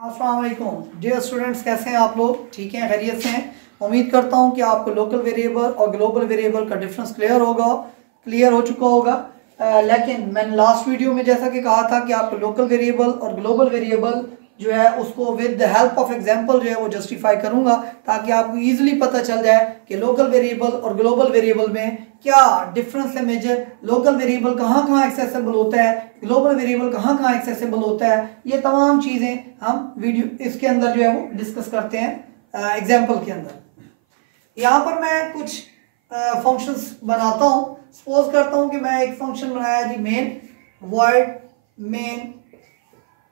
अस्सलाम वालेकुम dear students, कैसे हैं आप लोग? ठीक हैं, खैरियत से हैं। उम्मीद करता हूं कि आपको लोकल वेरिएबल और ग्लोबल वेरिएबल का डिफरेंस क्लियर हो चुका होगा। लेकिन मैंने लास्ट वीडियो में जैसा कि कहा था कि आपको लोकल वेरिएबल और ग्लोबल वेरिएबल जो है उसको with the help of example जो है वो जस्टिफाई करूंगा, ताकि आपको ईजिली पता चल जाए कि लोकल वेरिएबल और ग्लोबल वेरिएबल में क्या डिफरेंस है मेजर। लोकल वेरिएबल कहाँ कहाँ एक्सेसिबल होता है, ग्लोबल वेरिएबल कहाँ कहाँ एक्सेसिबल होता है, ये तमाम चीज़ें हम वीडियो इसके अंदर जो है वो डिस्कस करते हैं एग्जाम्पल के अंदर। यहाँ पर मैं कुछ फंक्शंस बनाता हूँ। सपोज करता हूँ कि मैं एक फंक्शन बनाया जी मेन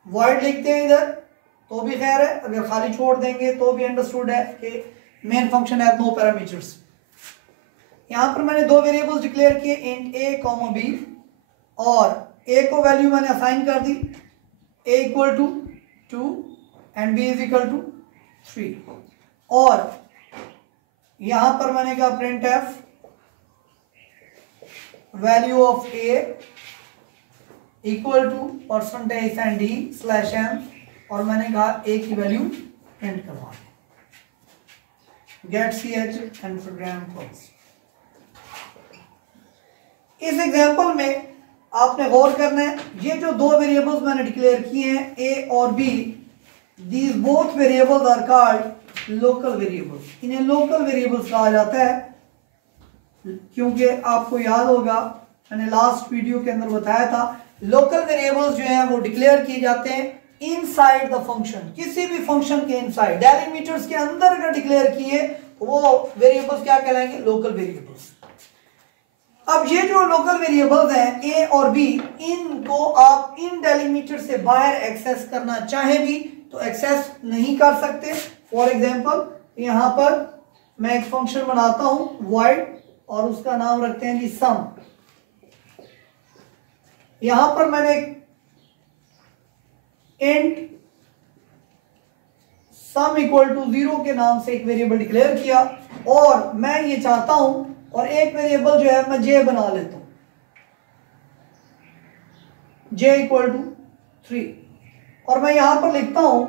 वॉइड लिखते हैं इधर तो भी खैर है, अगर खाली छोड़ देंगे तो भी अंडरस्टूड है कि मेन फंक्शन है नो पैरामीटर्स। यहाँ पर मैंने दो वेरिएबल्स डिक्लेयर किए, इंट ए कॉमा बी, और ए को वैल्यू मैंने असाइन कर दी a equal to 2 and b is equal to 3, और यहाँ पर मैंने कहा printf value of a equal to percentage and d slash m, और मैंने कहा a की वैल्यू प्रिंट करवा get ch and program close. इस एग्जांपल में आपने गौर करना है, ये जो दो वेरिएबल्स मैंने डिक्लेयर किए हैं a और b, these both variables are called local variables. इन्हें लोकल वेरिएबल्स कहा जाता है क्योंकि आपको याद होगा मैंने लास्ट वीडियो के अंदर बताया था, लोकल वेरिएबल्स जो हैं वो डिक्लेयर किए जाते हैं इनसाइड द फंक्शन, किसी भी फंक्शन के इनसाइड। डेलिमीटर्स के अंदर अगर डिक्लेयर किए वो वेरिएबल्स क्या कहलाएंगे? Local variables. अब ये जो लोकल वेरिएबल्स हैं ए और बी, इनको आप इन डेलिमीटर से बाहर एक्सेस करना चाहे भी तो एक्सेस नहीं कर सकते। फॉर एग्जांपल यहाँ पर मैं एक फंक्शन बनाता हूं void, और उसका नाम रखते हैं जी सम। यहां पर मैंने इंट सम इक्वल टू 0 के नाम से एक वेरिएबल डिक्लेयर किया, और मैं ये चाहता हूं और एक वेरिएबल जो है मैं j बना लेता हूं, j इक्वल टू 3, और मैं यहां पर लिखता हूं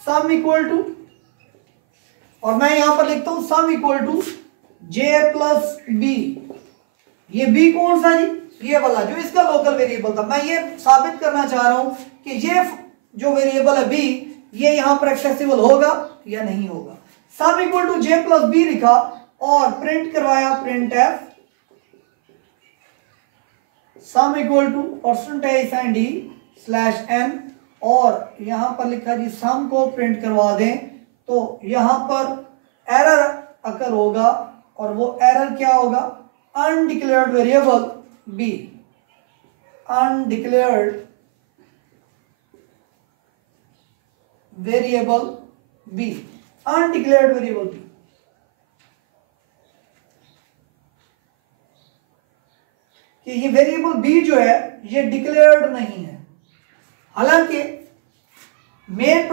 सम इक्वल टू, और मैं यहां पर लिखता हूं sum equal to j plus b। ये b कौन सा जी? ये वाला जो इसका लोकल वेरिएबल था। मैं ये साबित करना चाह रहा हूं कि ये जो वेरिएबल है b, ये यहां पर एक्सेसिबल होगा या नहीं होगा। Sum equal to j plus b लिखा और प्रिंट करवाया print f sum equal to percentage sign d slash n, और यहां पर लिखा जी सम को प्रिंट करवा दें तो यहां पर एरर अकर होगा, और वो एरर क्या होगा? Undeclared variable b, undeclared variable b, undeclared variable b। कि ये वेरिएबल b जो है ये डिक्लेयर्ड नहीं है, हालांकि मेन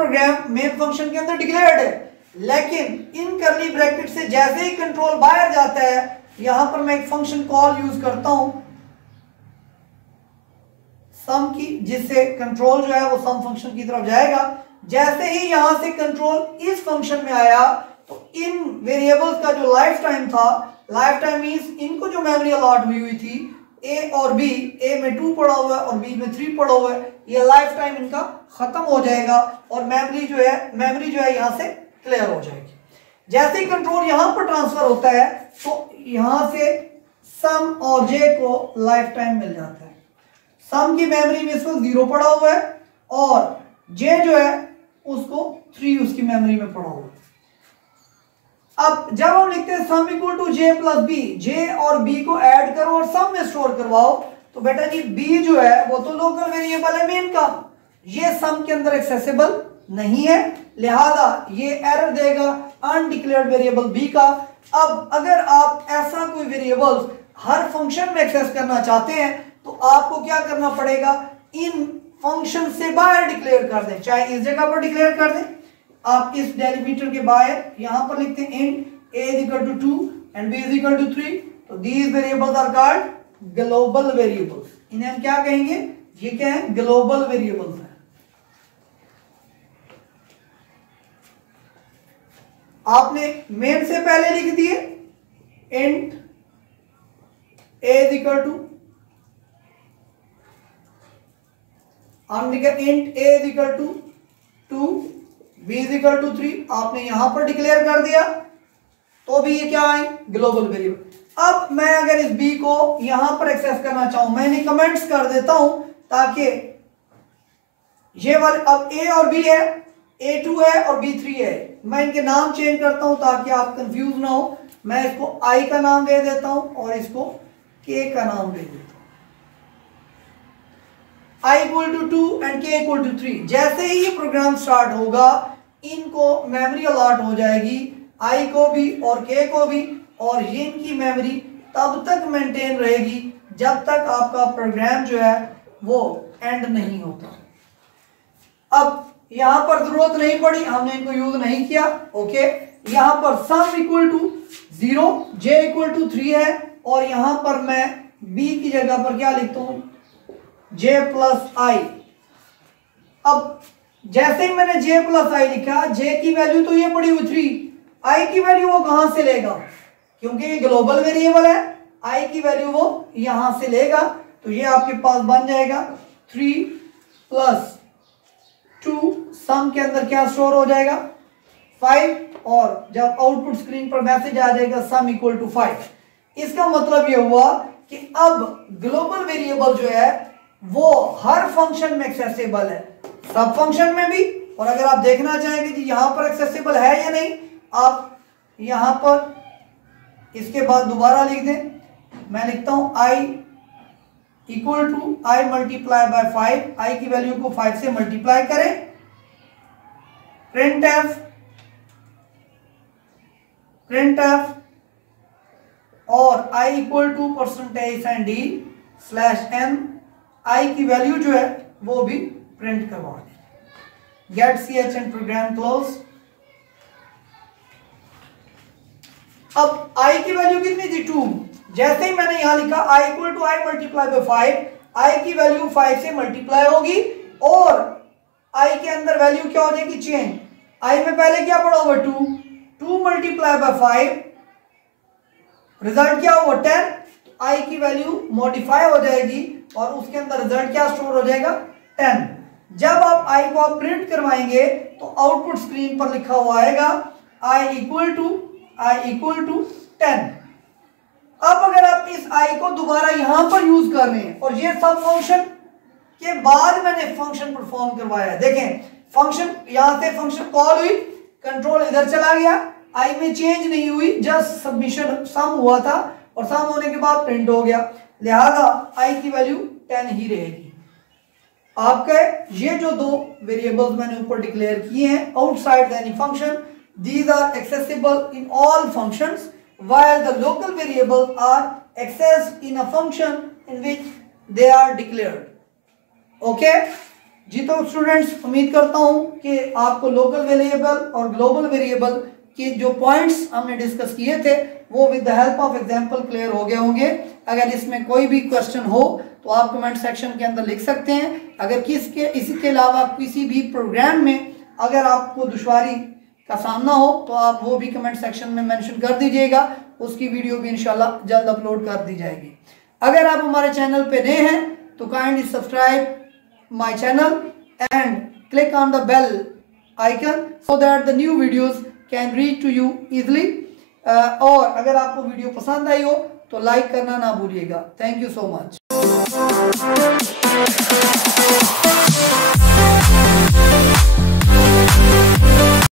फंक्शन के अंदर डिक्लेयर्ड है, लेकिन इन करली ब्रैकेट से जैसे ही कंट्रोल बाहर जाता है, यहां पर मैं एक फंक्शन कॉल यूज करता हूं सम की, जिससे कंट्रोल जो है वो सम फंक्शन की तरफ जाएगा। जैसे ही यहां से कंट्रोल इस फंक्शन में आया तो इन वेरिएबल्स का जो लाइफ टाइम था, लाइफ टाइम मींस इनको जो मेमोरी अलॉट हुई थी a और b, a में 2 पड़ा हुआ है और b में 3 पड़ा हुआ है, ये लाइफ टाइम इनका खत्म हो जाएगा और मेमोरी जो है यहां से क्लियर हो जाएगी। जैसे ही कंट्रोल यहां पर ट्रांसफर होता है तो यहां से सम और j को लाइफ टाइम मिल जाता है। सम की मेमोरी में इस वक्त 0 पड़ा हुआ है और j जो है उसको 3 उसकी मेमोरी में पड़ा हुआ है। अब जब हम लिखते हैं sum equal to j plus B, j और b को ऐड करो और सम में स्टोर करवाओ, तो बेटा जी b जो है वो तो लोकल वेरिएबल है मेन का, ये सम के अंदर एक्सेसिबल नहीं है, लिहाजा ये एरर देगा अनडिक्लेयर्ड वेरिएबल b का। अब अगर आप ऐसा कोई वेरिएबल हर फंक्शन में एक्सेस करना चाहते हैं तो आपको क्या करना पड़ेगा? इन फंक्शन से बाहर डिक्लेयर कर दें, चाहे इस जगह पर डिक्लेयर कर दें, आप इस डेलिमीटर के बाहर यहां पर लिखते हैं int a is equal to 2 and b is equal to 3, तो these variables are called global variables. इन्हें हम क्या कहेंगे? ये क्या है? ग्लोबल वेरिएबल्स है। आपने मेन से पहले लिख दिए int a is equal to, हमने लिखा int a is equal to 2, b is equal to 3, आपने यहां पर डिक्लेयर कर दिया, तो भी ये क्या है, ग्लोबल वेरिएबल। अब मैं अगर इस b को यहां पर एक्सेस करना चाहूं, मैं इन्हें कमेंट्स कर देता हूं ताकि ये वाले, अब a और b है, a2 है और b3 है, मैं इनके नाम चेंज करता हूं ताकि आप कंफ्यूज ना हो। मैं इसको i का नाम दे देता हूं और इसको k का नाम दे देता हूं। i equal to 2 and k equal to 3। जैसे ही ये प्रोग्राम स्टार्ट होगा, इनको मेमोरी अलॉट हो जाएगी, i को भी और k को भी, और ये इनकी मेमोरी तब तक मेंटेन रहेगी जब तक आपका प्रोग्राम जो है वो एंड नहीं होता। अब यहां पर जरूरत नहीं पड़ी, हमने इनको यूज नहीं किया। ओके, यहां पर sum equal to 0, j equal to 3 है, और यहां पर मैं b की जगह पर क्या लिखता हूं, j प्लस i। अब जैसे ही मैंने j प्लस i लिखा, j की वैल्यू तो ये पड़ी हुई 3, i की वैल्यू वो कहां से लेगा, क्योंकि ये ग्लोबल वेरिएबल है, i की वैल्यू वो यहां से लेगा, तो ये आपके पास बन जाएगा 3 प्लस 2, सम के अंदर क्या स्टोर हो जाएगा 5, और जब आउटपुट स्क्रीन पर मैसेज आ जाएगा सम इक्वल टू 5। इसका मतलब ये हुआ कि अब ग्लोबल वेरिएबल जो है वो हर फंक्शन में एक्सेसिबल है, सब फंक्शन में भी। और अगर आप देखना चाहेंगे कि यहां पर एक्सेसिबल है या नहीं, आप यहां पर इसके बाद दोबारा लिख दें, मैं लिखता हूं i equal to i multiply by 5, i की वैल्यू को 5 से मल्टीप्लाई करें, printf और i equal to percentage sign d slash n, i की वैल्यू जो है वो भी प्रिंट करवा दें। Get ch and program close. अब i की वैल्यू कितनी थी 2, जैसे ही मैंने यहां लिखा i equal to i multiply by 5, i की वैल्यू 5 से मल्टीप्लाई होगी, और i के अंदर वैल्यू क्या हो जाएगी, चेंज। i में पहले क्या पड़ा हुआ 2 मल्टीप्लाई बाय 5, रिजल्ट क्या हुआ 10, i की वैल्यू मॉडिफाई हो जाएगी और उसके अंदर रिजल्ट क्या स्टोर हो जाएगा 10। जब आप i को आप प्रिंट करवाएंगे तो आउटपुट स्क्रीन पर लिखा हुआ आएगा i इक्वल टू 10। अब अगर आप इस i को दोबारा यहां पर यूज कर रहे हैं, और ये सब फंक्शन के बाद मैंने फंक्शन परफॉर्म करवाया है, देखें फंक्शन यहां से फंक्शन कॉल हुई, कंट्रोल इधर चला गया, i में चेंज नहीं हुई, जस्ट सबमिशन सम हुआ था और सम होने के बाद प्रिंट हो गया, लिहाजा i की वैल्यू 10 ही रहेगी। आपके ये जो दो वेरिएबल्स मैंने ऊपर डिक्लेयर किए हैं, outside any function, these are accessible in all functions, while the local variables are accessed in a function in which they are declared. Okay जी, तो स्टूडेंट्स उम्मीद करता हूं कि आपको लोकल वेरिएबल और ग्लोबल वेरिएबल के जो पॉइंट्स हमने डिस्कस किए थे वो with the help of example clear हो गए होंगे। अगर इसमें कोई भी क्वेश्चन हो तो आप कमेंट सेक्शन के अंदर लिख सकते हैं। अगर इसके अलावा किसी भी प्रोग्राम में अगर आपको दुश्वारी का सामना हो तो आप वो भी कमेंट सेक्शन में मेंशन कर दीजिएगा, उसकी वीडियो भी इंशाल्लाह जल्द अपलोड कर दी जाएगी। अगर आप हमारे चैनल पे नए हैं तो kindly subscribe my channel and click on the bell icon so that the new videos can reach to you easily. और अगर आपको वीडियो पसंद आई हो तो लाइक करना ना भूलिएगा। Thank you so much.